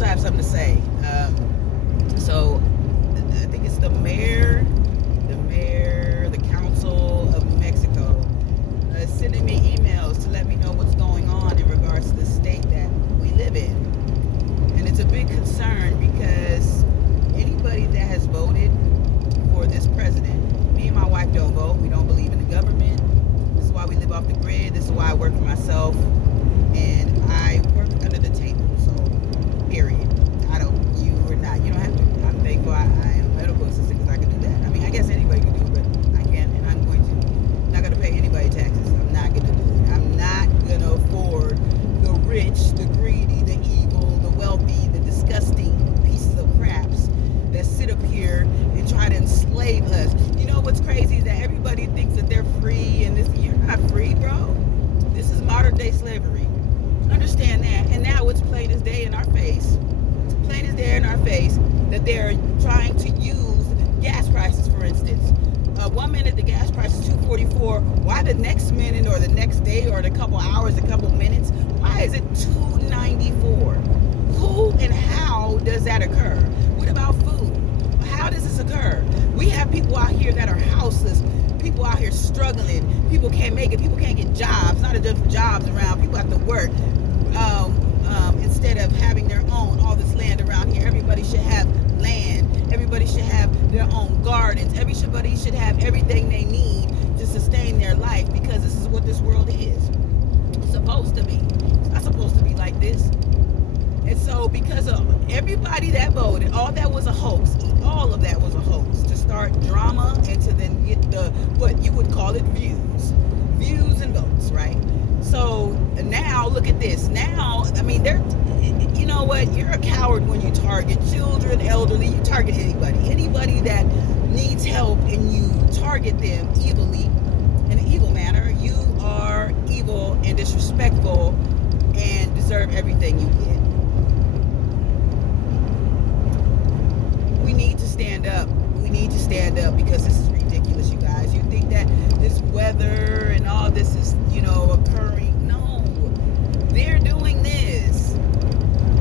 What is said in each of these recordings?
also have something to say. So I think it's the mayor, the council of Mexico, sending me emails to let me know what's going on in regards to the state that we live in. And it's a big concern because anybody that has voted for this president, me and my wife don't vote. We don't believe in the government. This is why we live off the grid. This is why I work for myself. And I work under the table. So, period. You don't have to. I'm thankful I am a medical assistant because I can do that. I mean, I guess anybody can do it, but I can't, and I'm going to. I'm not going to pay anybody taxes. I'm not going to do it. I'm not going to afford the rich, the greedy, the evil, the wealthy, the disgusting pieces of craps that sit up here and try to enslave us. You know what's crazy is that everybody thinks that they're free, and you're not free, bro. This is modern day slavery. Understand that. And now it's plain as day in our face. It's plain as day in our face that they're trying to use gas prices, for instance. 1 minute the gas price is $2.44. Why the next minute or the next day or the couple hours, a couple minutes, why is it $2.94? Who and how does that occur? What about food? How does this occur? We have people out here that are houseless. People out here struggling. People can't make it. People can't get jobs. Not enough jobs around. People have to work instead of having their own. All this land around here. Everybody should have land. Everybody should have their own gardens. Everybody should have everything they need to sustain their life because this is what this world is. It's supposed to be. It's not supposed to be like this. And so because of everybody that voted, all that was a hoax. All of that was a hoax to start drama and to then get the, what you would call it, views and votes, right? So now look at this. Now, I mean, you know what? You're a coward when you target children, elderly. You target anybody that needs help, and you target them evilly, in an evil manner. You are evil and disrespectful and deserve everything you get. We need to stand up. We need to stand up because this is ridiculous, you guys. You think that this weather and all this is, occurring. No. They're doing this.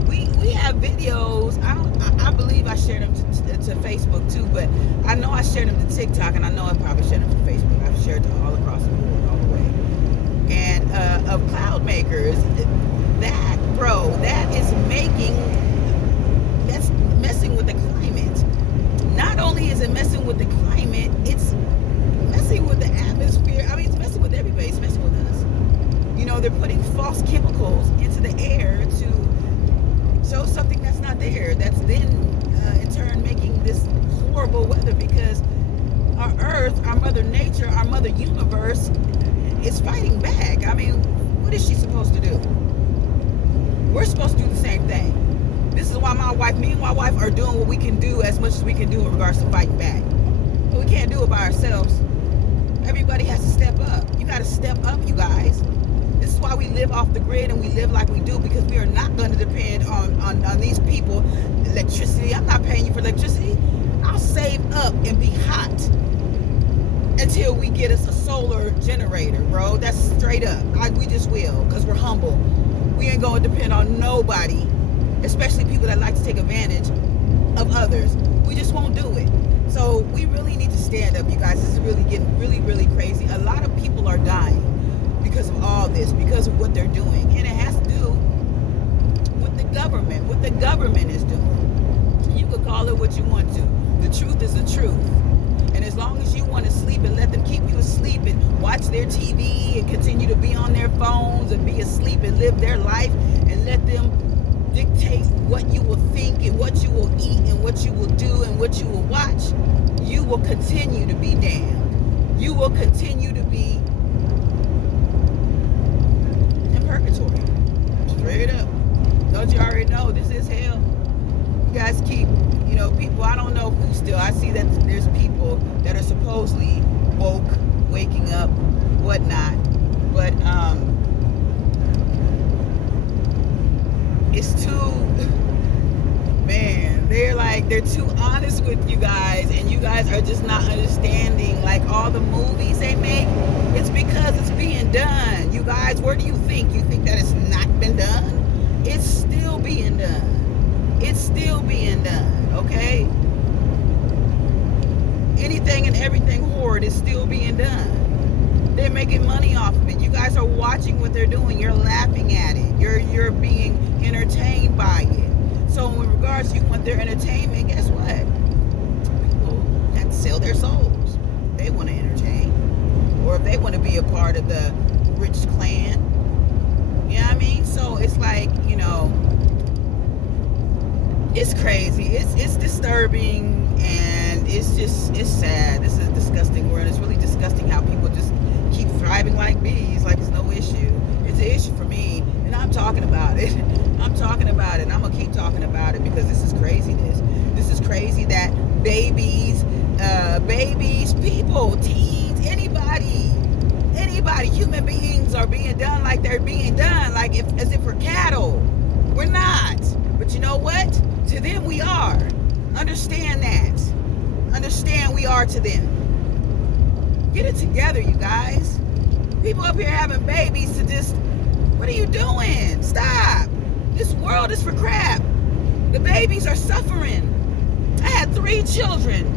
We have videos. I believe I shared them to Facebook too, but I know I shared them to TikTok, and I know I probably shared them to Facebook. I've shared them all across the board, all the way. And of cloud makers, that's messing with the climate. Not only is it messing with the climate, it's messing with the atmosphere. I mean, it's messing with everybody. It's messing with us. They're putting false chemicals into the air to show something that's not there. That's then, in turn, making this horrible weather because our Earth, our Mother Nature, our Mother Universe is fighting back. I mean, what is she supposed to do? We're supposed to do the same thing. This is why me and my wife are doing what we can do as much as we can do in regards to fighting back. But we can't do it by ourselves. Everybody has to step up. You got to step up, you guys. This is why we live off the grid and we live like we do, because we are not going to depend on these people. Electricity, I'm not paying you for electricity. I'll save up and be hot until we get us a solar generator, bro. That's straight up. We just will, because we're humble. We ain't going to depend on nobody, especially people that like to take advantage of others. We just won't do it. So we really need to stand up, you guys. This is really getting really, really crazy. A lot of people are dying because of all this, because of what they're doing. And it has to do with the government, what the government is doing. You could call it what you want to. The truth is the truth. And as long as you want to sleep and let them keep you asleep and watch their TV and continue to be on their phones and be asleep and live their life and let them dictate what you will think and what you will eat and what you will do and what you will watch, you will continue to be damned. You will continue to be in purgatory. Straight up. Don't you already know this is hell? You guys keep, people, I don't know who still. I see that there's people that are supposedly woke, waking up, whatnot. But, it's too, man, they're too honest with you guys, and you guys are just not understanding, like, all the movies they make. It's because it's being done. You guys, where do you think? You think that it's not been done? It's still being done. It's still being done, okay? Anything and everything hoard is still being done. They're making money off of it. You guys are watching what they're doing. You're laughing at it. You're being entertained by it. So in regards to you want their entertainment, guess what? People that sell their souls. They want to entertain. Or if they want to be a part of the rich clan. You know what I mean? So it's like, it's crazy. It's disturbing, and it's sad. This is a disgusting world. It's really disgusting how people just keep thriving like bees, like it's no issue. It's an issue for me, and I'm talking about it. I'm talking about it, and I'm gonna keep talking about it because this is craziness. This is crazy that babies, people, teens, anybody, human beings are being done like they're being done, as if we're cattle. We're not. But you know what? To them we are. Understand that. Understand we are to them. Get it together, you guys. People up here having babies to just, what are you doing? Stop. This world is for crap. The babies are suffering. I had 3 children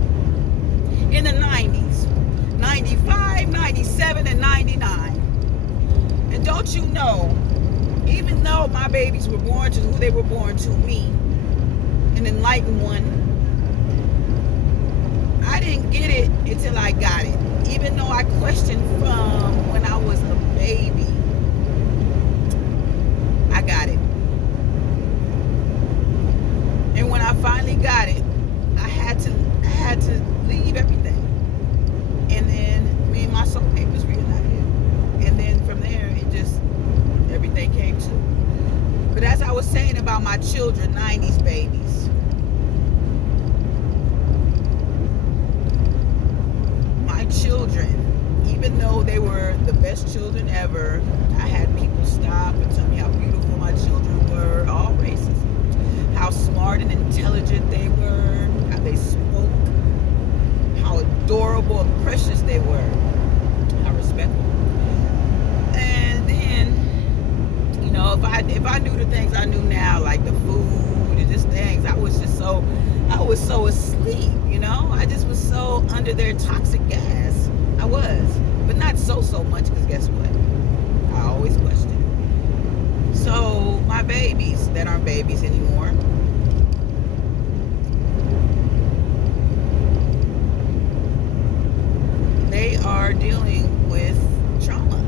in the 90s. 95, 97, and 99. And don't you know, even though my babies were born to who they were born to, me, an enlightened one, I didn't get it until I got it. Even though I questioned from when I was a baby, I got it. And when I finally got it, I had to leave everything. And then me and my soulmate was reunited. And then from there, everything came to. But as I was saying about my children, 90s babies, my children, even though they were the best children ever, I had people stop and tell me how beautiful my children were, all races, how smart and intelligent they were, how they spoke, how adorable and precious they were, how respectful. And then, if I knew the things I knew now, like the food and just things, I was so asleep, I just was so under their toxic gas. I was, but not so much, because guess what? I always question. So my babies that aren't babies anymore, they are dealing with trauma.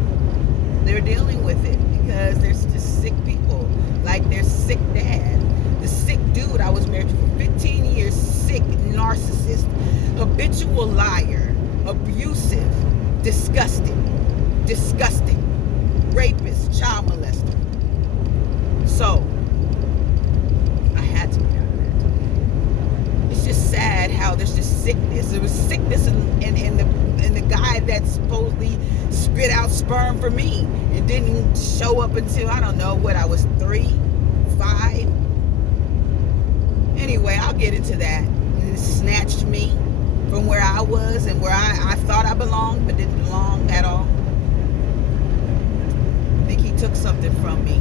They're dealing with it because there's just sick people, like their sick dad, the sick dude I was married to for 15 years, sick narcissist, habitual liar, abusive, disgusting, rapist, child molester. So I had to get out of that. It's just sad how there's just sickness. There was sickness in the guy that supposedly spit out sperm for me and didn't show up until, I don't know what, I was 3, 5. Anyway, I'll get into that. It snatched me from where I was and where I thought I belonged, but didn't belong at all. I think he took something from me,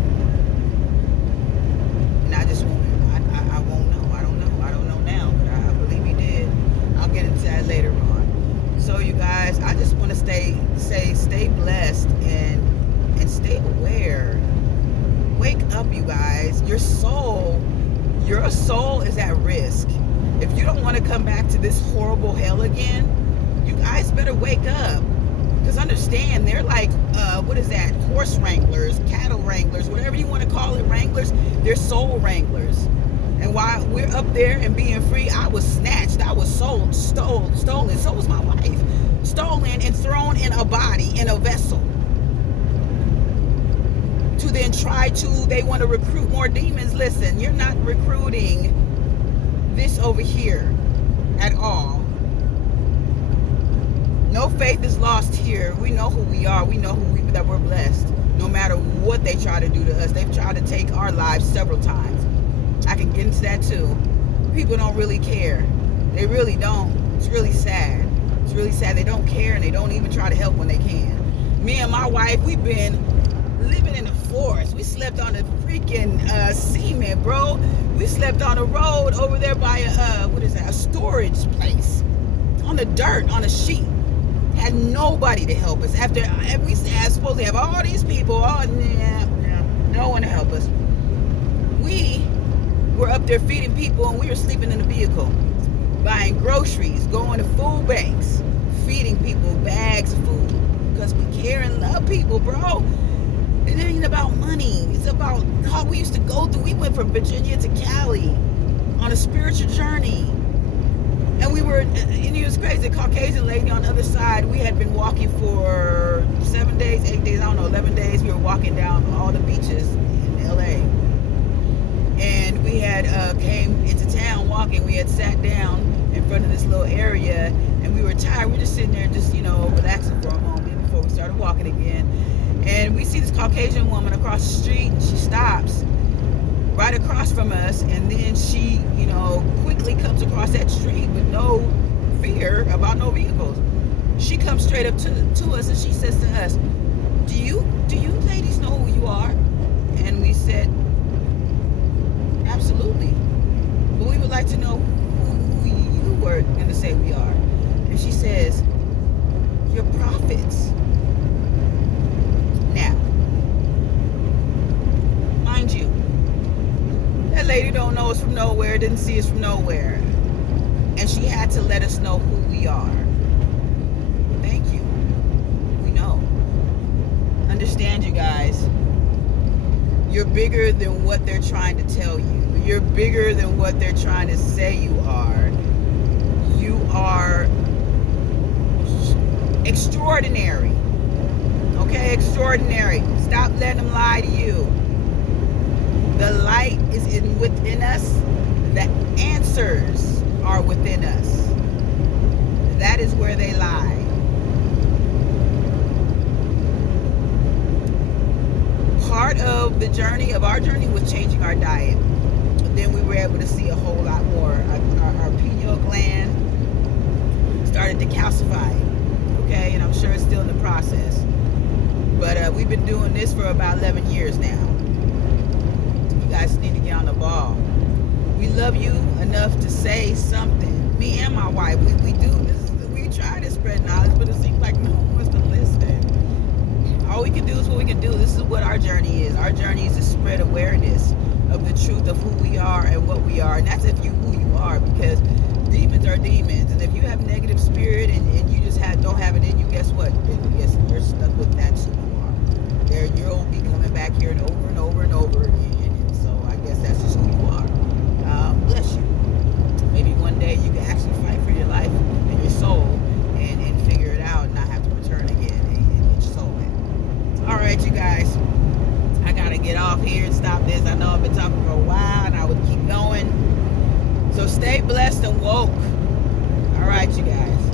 and I just won't. I won't know. I don't know now, but I believe he did. I'll get into that later on. So you guys, I just want to stay blessed and stay aware. Wake up, you guys. Your soul is at risk. If you don't want to come back to this horrible hell again, you guys better wake up. Because understand, they're like, what is that? Horse wranglers, cattle wranglers, whatever you want to call it, wranglers. They're soul wranglers. And while we're up there and being free, I was snatched. I was sold, stolen. So was my wife. Stolen and thrown in a body, in a vessel. To then they want to recruit more demons. Listen, you're not recruiting this over here at all. No faith is lost here. We know who we are. We know that we're blessed. No matter what they try to do to us. They've tried to take our lives several times. I can get into that too. People don't really care. They really don't. It's really sad. It's really sad. They don't care, and they don't even try to help when they can. Me and my wife, we've been living in the forest. We slept slept on a freaking cement, bro. We slept on a road over there by a storage place, on the dirt, on a sheet. Had nobody to help us. After we supposed to have all these people, no one to help us. We were up there feeding people, and we were sleeping in the vehicle, buying groceries, going to food banks, feeding people bags of food, because we care and love people, bro. It ain't about money. It's about how we used to go through. We went from Virginia to Cali on a spiritual journey. And we were, and it was crazy. The Caucasian lady on the other side, we had been walking for 7 days, 8 days, 11 days. We were walking down all the beaches in LA. And we had came into town walking. We had sat down in front of this little area, and we were tired. We were just sitting there, just, relaxing for a moment before we started walking again. And we see this Caucasian woman across the street, and she stops right across from us, and then she, quickly comes across that street with no fear about no vehicles. She comes straight up to us, and she says to us, do you ladies know who you are? And we said, absolutely. But we would like to know who you were going to say we are. And she says, you're prophets. Now, mind you, that lady don't know us from nowhere, didn't see us from nowhere. And she had to let us know who we are. Thank you. We know. Understand, you guys. You're bigger than what they're trying to tell you. You're bigger than what they're trying to say you are. You are extraordinary. Okay, extraordinary. Stop letting them lie to you. The light is within us. The answers are within us. That is where they lie. Part of the journey, of our journey, was changing our diet. And then we were able to see a whole lot more. Our pineal gland started to calcify. Okay, and I'm sure it's still in the process. But we've been doing this for about 11 years now. You guys need to get on the ball. We love you enough to say something. Me and my wife, we do this. We try to spread knowledge, but it seems like no one wants to listen. All we can do is what we can do. This is what our journey is. Our journey is to spread awareness of the truth of who we are and what we are. And that's who you are, because demons are demons. And if you have negative spirit and you just don't have it in you, guess what? Yes, you're stuck with that who you are. There, you'll be coming back here and over and over and over again. And so I guess that's just who you are. Bless you. Maybe one day you can actually fight for your life and your soul and figure it out and not have to return again and get your soul back. All right, you guys. I gotta get off here and stop this. I know I've been talking for a while and I would keep going. So stay blessed and woke. All right, you guys.